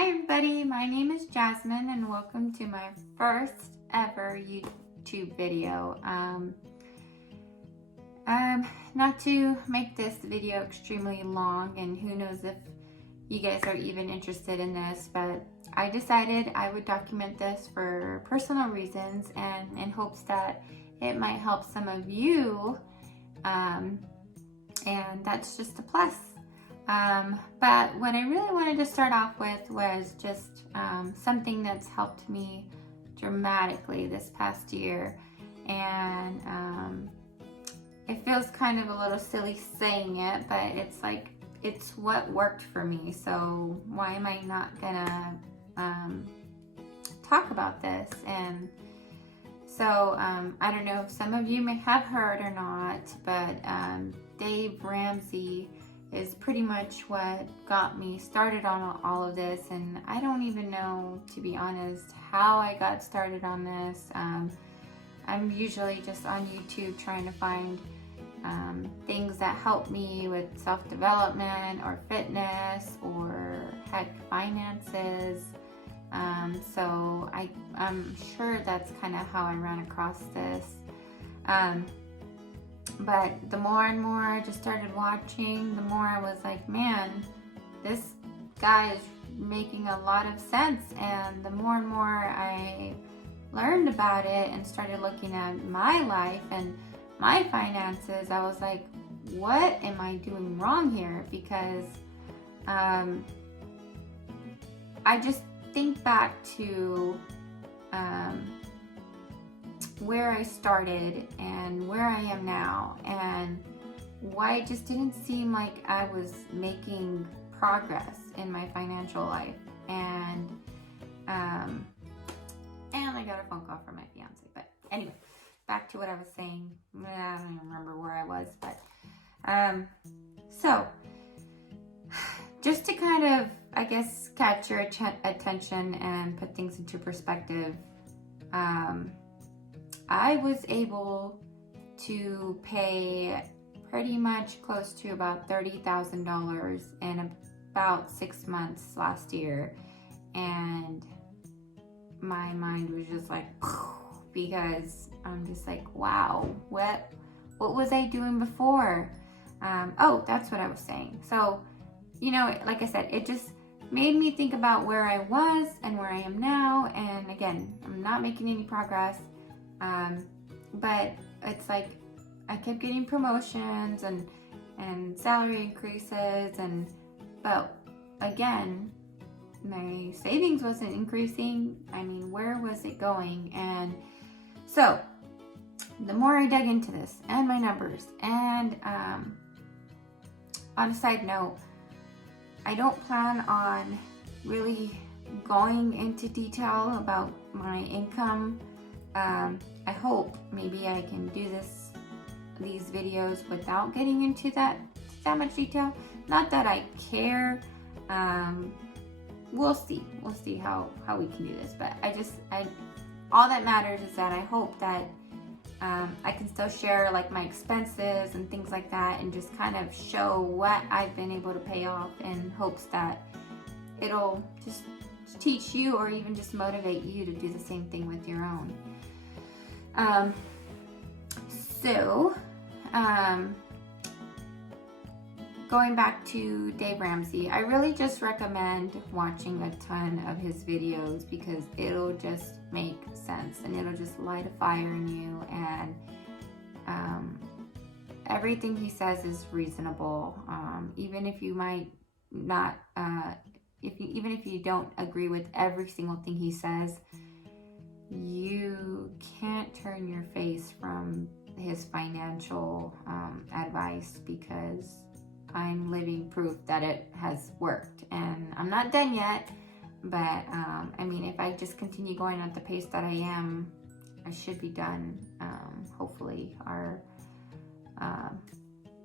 Hi everybody, my name is Jasmine and welcome to my first ever YouTube video. Not to make this video extremely long, and who knows if you guys are even interested in this, but I decided I would document this for personal reasons and in hopes that it might help some of you, and that's just a plus. But what I really wanted to start off with was just something that's helped me dramatically this past year, and it feels kind of a little silly saying it, but it's like it's what worked for me, so why am I not gonna talk about this? And so I don't know if some of you may have heard or not, but Dave Ramsey is pretty much what got me started on all of this, and I don't even know, to be honest, how I got started on this. I'm usually just on YouTube trying to find things that help me with self-development or fitness or heck, finances. So I'm sure that's kind of how I ran across this. But the more and more I just started watching, the more I was like, man, this guy is making a lot of sense. And the more and more I learned about it and started looking at my life and my finances, I was like, what am I doing wrong here? Because I just think back to where I started and where I am now, and why it just didn't seem like I was making progress in my financial life. And I got a phone call from my fiance. But anyway, back to what I was saying. I don't even remember where I was, but so just to kind of, I guess, catch your attention and put things into perspective, I was able to pay pretty much close to about $30,000 in about 6 months last year, and my mind was just like, because I'm just like, wow, what was I doing before? Oh, that's what I was saying. So, you know, like I said, it just made me think about where I was and where I am now. And again, I'm not making any progress. But it's like I kept getting promotions and salary increases, but again, my savings wasn't increasing. I mean, where was it going? And so the more I dug into this and my numbers, and on a side note, I don't plan on really going into detail about my income. I hope maybe I can do these videos without getting into that much detail. Not that I care. We'll see how we can do this. But all that matters is that I hope that I can still share like my expenses and things like that, and just kind of show what I've been able to pay off, in hopes that it'll just teach you or even just motivate you to do the same thing with your own. Going back to Dave Ramsey, I really just recommend watching a ton of his videos, because it'll just make sense and it'll just light a fire in you, and everything he says is reasonable, even if you might not, even if you don't agree with every single thing he says. You can't turn your face from his financial advice, because I'm living proof that it has worked. And I'm not done yet, but I mean, if I just continue going at the pace that I am, I should be done. Hopefully,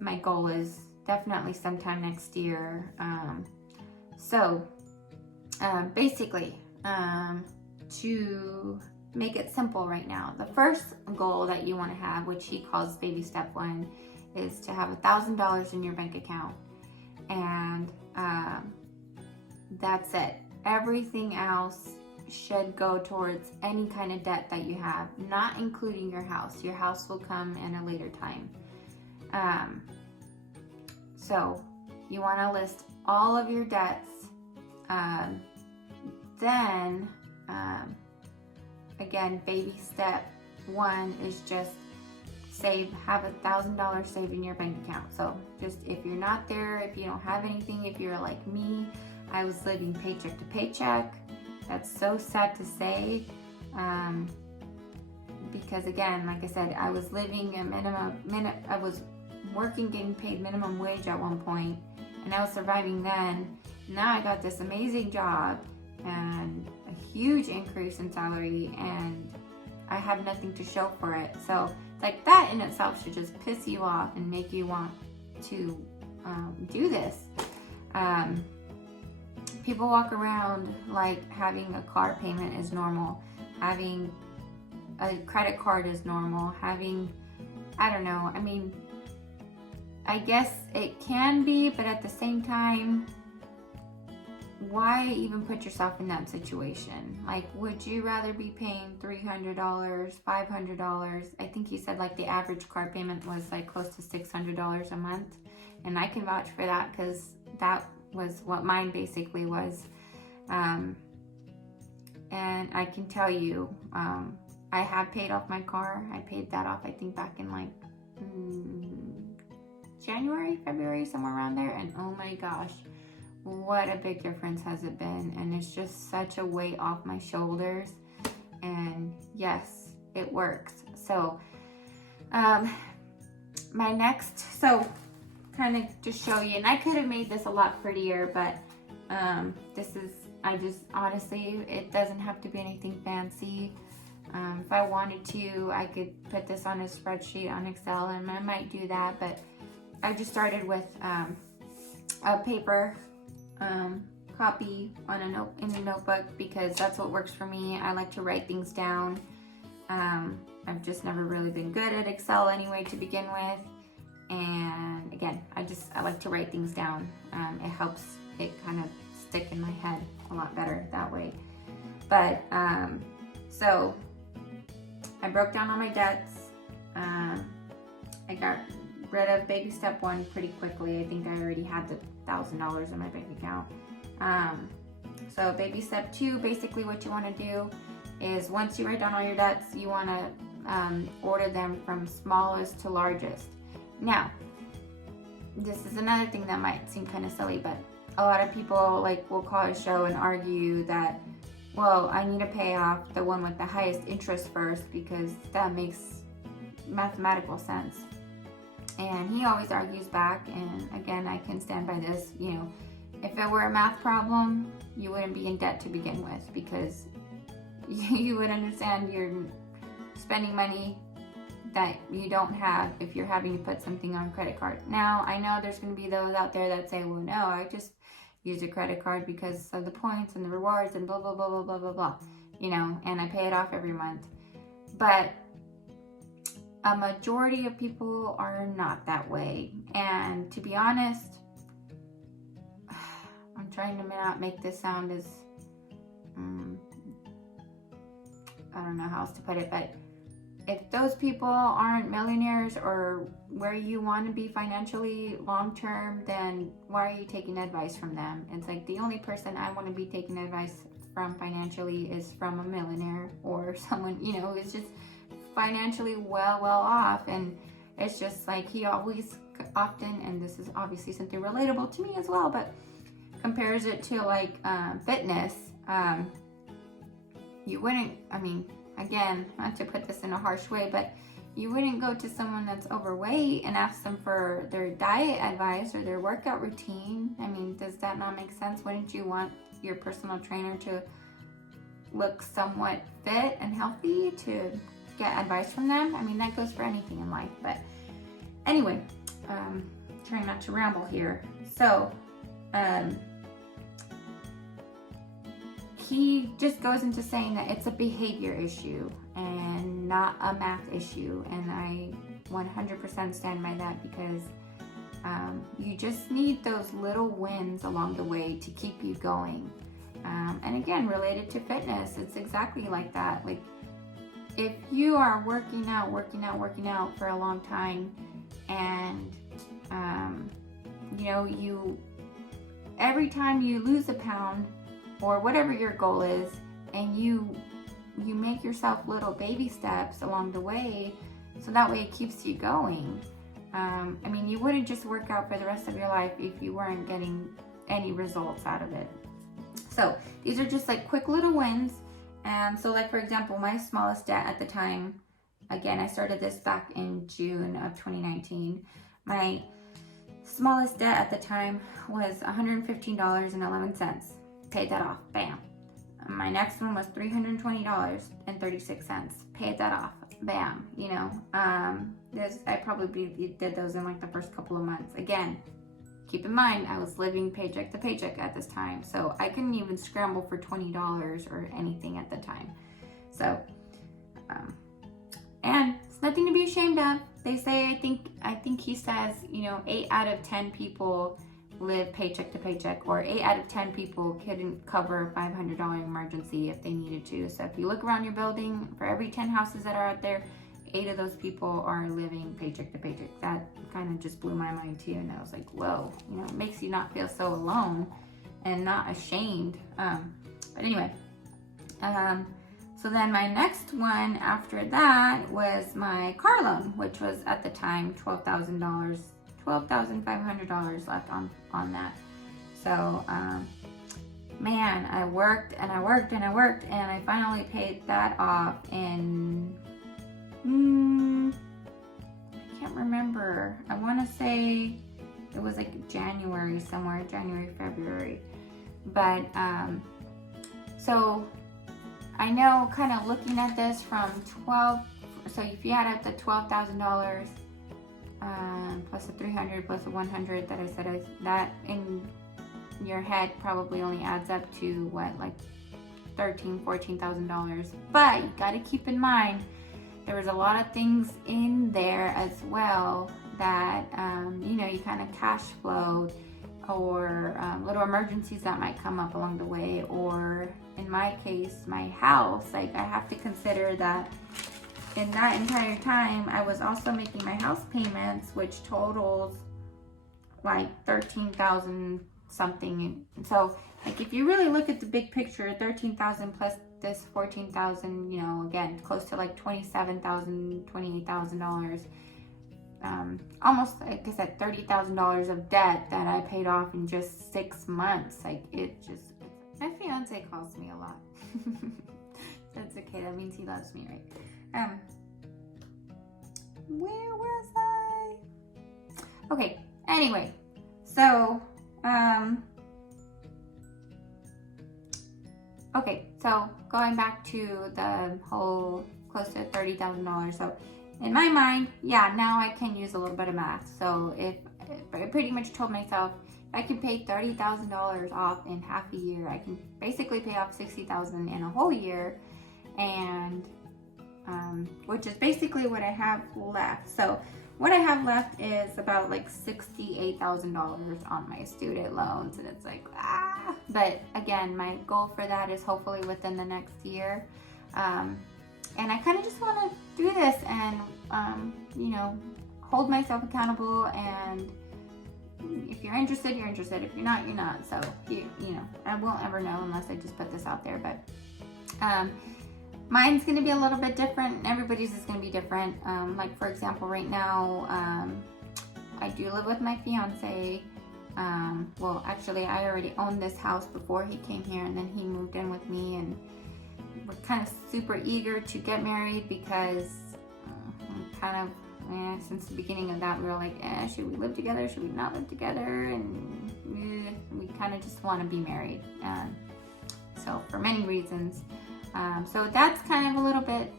my goal is definitely sometime next year. Basically, to make it simple right now, the first goal that you want to have, which he calls baby step 1, is to have $1,000 in your bank account, and that's it. everything else should go towards any kind of debt that you have, not including your house. Your house will come in a later time. So you want to list all of your debts. Then again, baby step 1 is just have $1,000 saved in your bank account. So just if you're not there, if you don't have anything, if you're like me, I was living paycheck to paycheck. That's so sad to say, because again, like I said, I was living a I was working, getting paid minimum wage at one point, and I was surviving then. Now I got this amazing job and a huge increase in salary, and I have nothing to show for it. So like that in itself should just piss you off and make you want to do this. People walk around like having a car payment is normal, having a credit card is normal, having, I don't know, I mean, I guess it can be, but at the same time, why even put yourself in that situation? Like, would you rather be paying $300, $500? I think you said like the average car payment was like close to $600 a month. And I can vouch for that because that was what mine basically was. And I can tell you, I have paid off my car. I paid that off, I think back in like January, February, somewhere around there. And oh my gosh, what a big difference has it been. And it's just such a weight off my shoulders. And yes, it works. So my next, so kind of to show you, and I could have made this a lot prettier, but this is, I just honestly, it doesn't have to be anything fancy. If I wanted to, I could put this on a spreadsheet on Excel, and I might do that, but I just started with a paper copy on in a notebook, because that's what works for me. I like to write things down. I've just never really been good at Excel anyway to begin with. And again, I like to write things down. It helps it kind of stick in my head a lot better that way. But so I broke down all my debts. I got rid of baby step 1 pretty quickly. I think I already had the $1,000 in my bank account. So baby step 2, basically what you want to do is, once you write down all your debts, you want to order them from smallest to largest. Now, this is another thing that might seem kind of silly, but a lot of people like will call a show and argue that, well, I need to pay off the one with the highest interest first because that makes mathematical sense. And he always argues back, and again, I can stand by this, you know, if it were a math problem, you wouldn't be in debt to begin with, because you would understand you're spending money that you don't have if you're having to put something on credit card. Now, I know there's going to be those out there that say, well, no, I just use a credit card because of the points and the rewards and blah, blah, blah, blah, blah, blah, blah, you know, and I pay it off every month. But a majority of people are not that way. And to be honest, I'm trying to not make this sound as, I don't know how else to put it, but if those people aren't millionaires or where you want to be financially long term, then why are you taking advice from them? It's like the only person I want to be taking advice from financially is from a millionaire or someone, you know, who's just financially well off. And it's just like he always often, and this is obviously something relatable to me as well, but compares it to like fitness. You wouldn't, I mean, again, not to put this in a harsh way, but you wouldn't go to someone that's overweight and ask them for their diet advice or their workout routine. I mean, does that not make sense? Wouldn't you want your personal trainer to look somewhat fit and healthy to get advice from them? I mean, that goes for anything in life. But anyway, trying not to ramble here. So, he just goes into saying that it's a behavior issue and not a math issue. And I 100% stand by that, because you just need those little wins along the way to keep you going. And again, related to fitness, it's exactly like that. Like, if you are working out for a long time, and every time you lose a pound or whatever your goal is, and you make yourself little baby steps along the way, so that way it keeps you going. I mean, you wouldn't just work out for the rest of your life if you weren't getting any results out of it. So these are just like quick little wins. So like, for example, my smallest debt at the time, again, I started this back in June of 2019. My smallest debt at the time was $115.11. Paid that off, bam. My next one was $320.36. Paid that off, bam. I probably did those in like the first couple of months. Again, keep in mind, I was living paycheck to paycheck at this time, so I couldn't even scramble for $20 or anything at the time. So, and it's nothing to be ashamed of. They say, I think he says, 8 out of 10 people live paycheck to paycheck, or 8 out of 10 people couldn't cover a $500 emergency if they needed to. So if you look around your building, for every 10 houses that are out there, 8 of those people are living paycheck to paycheck. That kind of just blew my mind too. And I was like, whoa, it makes you not feel so alone and not ashamed. But anyway, so then my next one after that was my car loan, which was at the time $12,500 left on that. So, man, I worked and I worked and I worked, and I finally paid that off in, I can't remember. I want to say it was like January somewhere, January, February. But, so I know, kind of looking at this from so if you add up the $12,000, plus the 300 plus the 100 that I said, that in your head probably only adds up to what, like $14,000. But you got to keep in mind, there was a lot of things in there as well that you kind of cash flowed, or little emergencies that might come up along the way, or in my case, my house. Like, I have to consider that in that entire time, I was also making my house payments, which totals like $13,000 something. And so, like, if you really look at the big picture, $13,000 plus this $14,000, again, close to like $27,000, $28,000. Almost, like I said, $30,000 of debt that I paid off in just 6 months. Like, my fiance calls me a lot. That's okay. That means he loves me, right? Where was I? Okay, anyway, so, okay, so going back to the whole close to $30,000. So in my mind, yeah, now I can use a little bit of math. So if I pretty much told myself, I can pay $30,000 off in half a year, I can basically pay off $60,000 in a whole year, and which is basically what I have left. So what I have left is about like $68,000 on my student loans, and it's like, but again, my goal for that is hopefully within the next year. And I kind of just want to do this and, hold myself accountable. And if you're interested, you're interested. If you're not, you're not. So, I won't ever know unless I just put this out there. But mine's going to be a little bit different. Everybody's is going to be different. Like, for example, right now, I do live with my fiance. Well, actually, I already owned this house before he came here, and then he moved in with me, and we're kind of super eager to get married because since the beginning of that, we were like, should we live together? Should we not live together? And we kind of just want to be married. So for many reasons. So that's kind of a little bit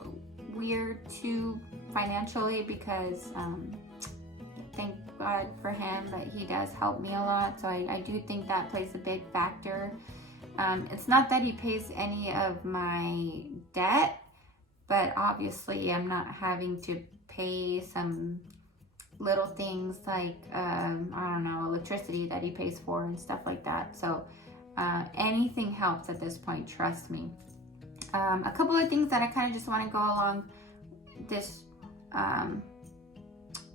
weird too financially, because thank God for him, but he does help me a lot. So I do think that plays a big factor. It's not that he pays any of my debt, but obviously I'm not having to pay some little things like, I don't know, electricity that he pays for and stuff like that. So Anything helps at this point, trust me. A couple of things that I kind of just want to go along this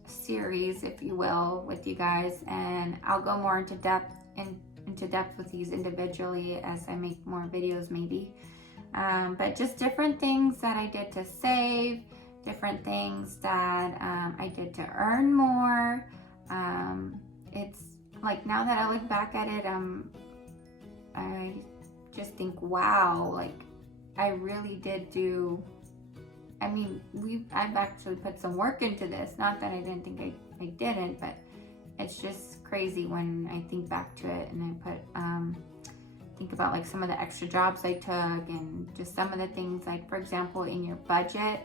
series, if you will, with you guys, and I'll go more into depth with these individually as I make more videos maybe. But just different things that I did to save, different things that I did to earn more. It's like, now that I look back at it, I just think, wow, like I really did do, I mean, I've actually put some work into this. Not that I didn't think I didn't, but it's just crazy when I think back to it, and I think about like some of the extra jobs I took, and just some of the things, like for example, in your budget,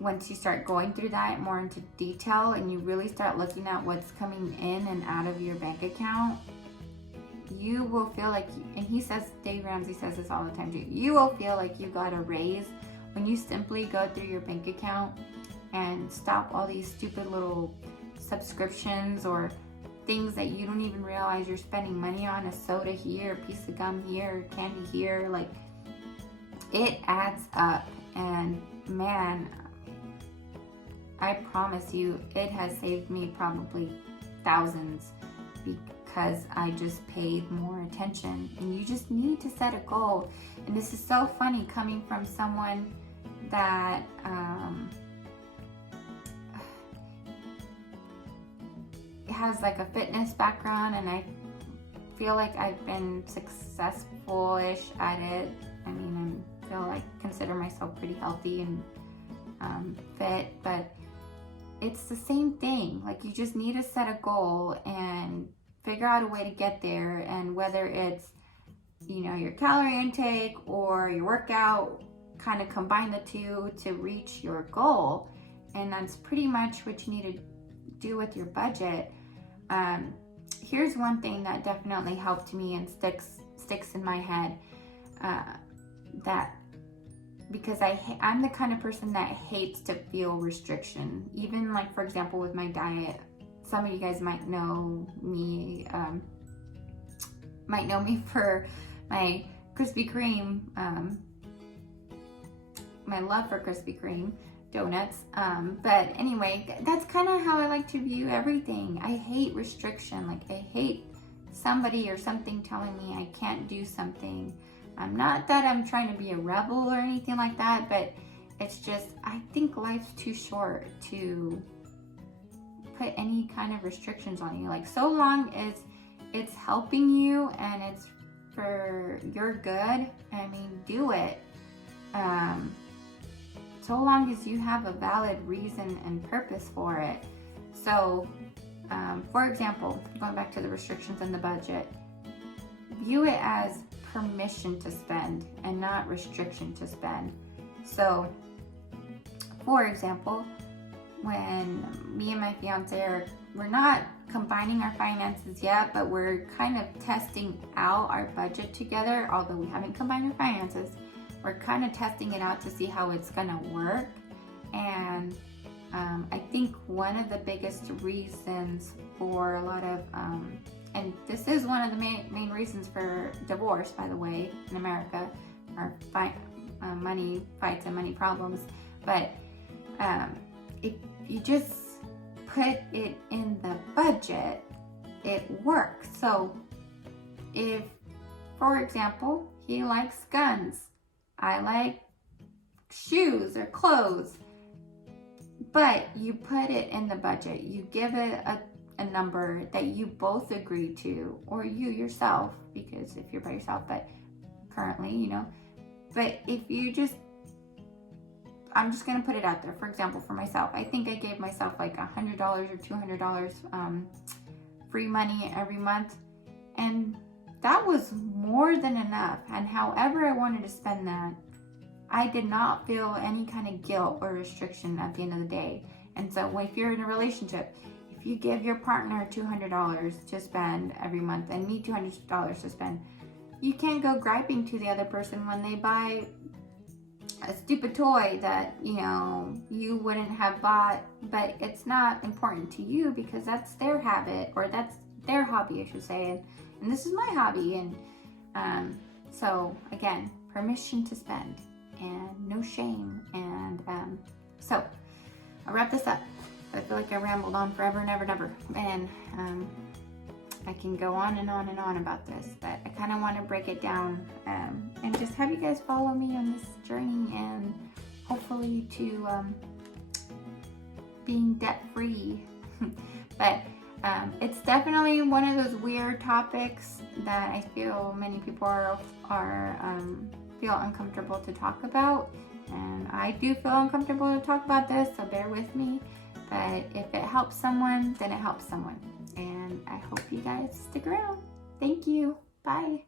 once you start going through that more into detail and you really start looking at what's coming in and out of your bank account, you will feel like, and Dave Ramsey says this all the time too, you will feel like you got a raise when you simply go through your bank account and stop all these stupid little subscriptions or things that you don't even realize you're spending money on. A soda here, a piece of gum here, candy here, like it adds up. And man, I promise you, it has saved me probably thousands, because I just paid more attention. And you just need to set a goal. And this is so funny coming from someone that has like a fitness background, and I feel like I've been successful-ish at it. I mean, I feel like consider myself pretty healthy and fit, but it's the same thing. Like, you just need to set a goal and figure out a way to get there. And whether it's, you know, your calorie intake or your workout, kind of combine the two to reach your goal. And that's pretty much what you need to do with your budget. Here's one thing that definitely helped me and sticks in my head, that because I'm the kind of person that hates to feel restriction. Even like, for example, with my diet, some of you guys might know me for my Krispy Kreme, my love for Krispy Kreme donuts. But anyway, that's kind of how I like to view everything. I hate restriction. Like, I hate somebody or something telling me I can't do something. Not that I'm trying to be a rebel or anything like that, but it's just, I think life's too short to put any kind of restrictions on you. Like, so long as it's helping you and it's for your good, I mean, do it. So long as you have a valid reason and purpose for it. So, for example, going back to the restrictions in the budget, view it as permission to spend and not restriction to spend. So, for example, when me and my fiance we're not combining our finances yet, but we're kind of testing out our budget together. Although we haven't combined our finances, we're kind of testing it out to see how it's gonna work. And I think one of the biggest reasons for a lot of and this is one of the main reasons for divorce, by the way, in America, are money fights and money problems. But if you just put it in the budget, it works. So if, for example, he likes guns, I like shoes or clothes, but you put it in the budget, you give it a number that you both agree to, or you yourself, because if you're by yourself, but currently, you know, but if you just, I'm just gonna put it out there. For example, for myself, I think I gave myself like $100 or $200 free money every month, and that was more than enough. And however I wanted to spend that, I did not feel any kind of guilt or restriction at the end of the day. And so if you're in a relationship, if you give your partner $200 to spend every month and me $200 to spend, you can't go griping to the other person when they buy a stupid toy that, you know, you wouldn't have bought, but it's not important to you because that's their habit, or that's their hobby, I should say, And this is my hobby. And so again, permission to spend and no shame. And so I'll wrap this up. I feel like I rambled on forever and ever and ever. And I can go on and on and on about this, but I kind of want to break it down and just have you guys follow me on this journey, and hopefully to being debt-free. But it's definitely one of those weird topics that I feel many people feel uncomfortable to talk about, and I do feel uncomfortable to talk about this, so bear with me. But if it helps someone, then it helps someone. And I hope you guys stick around. Thank you. Bye.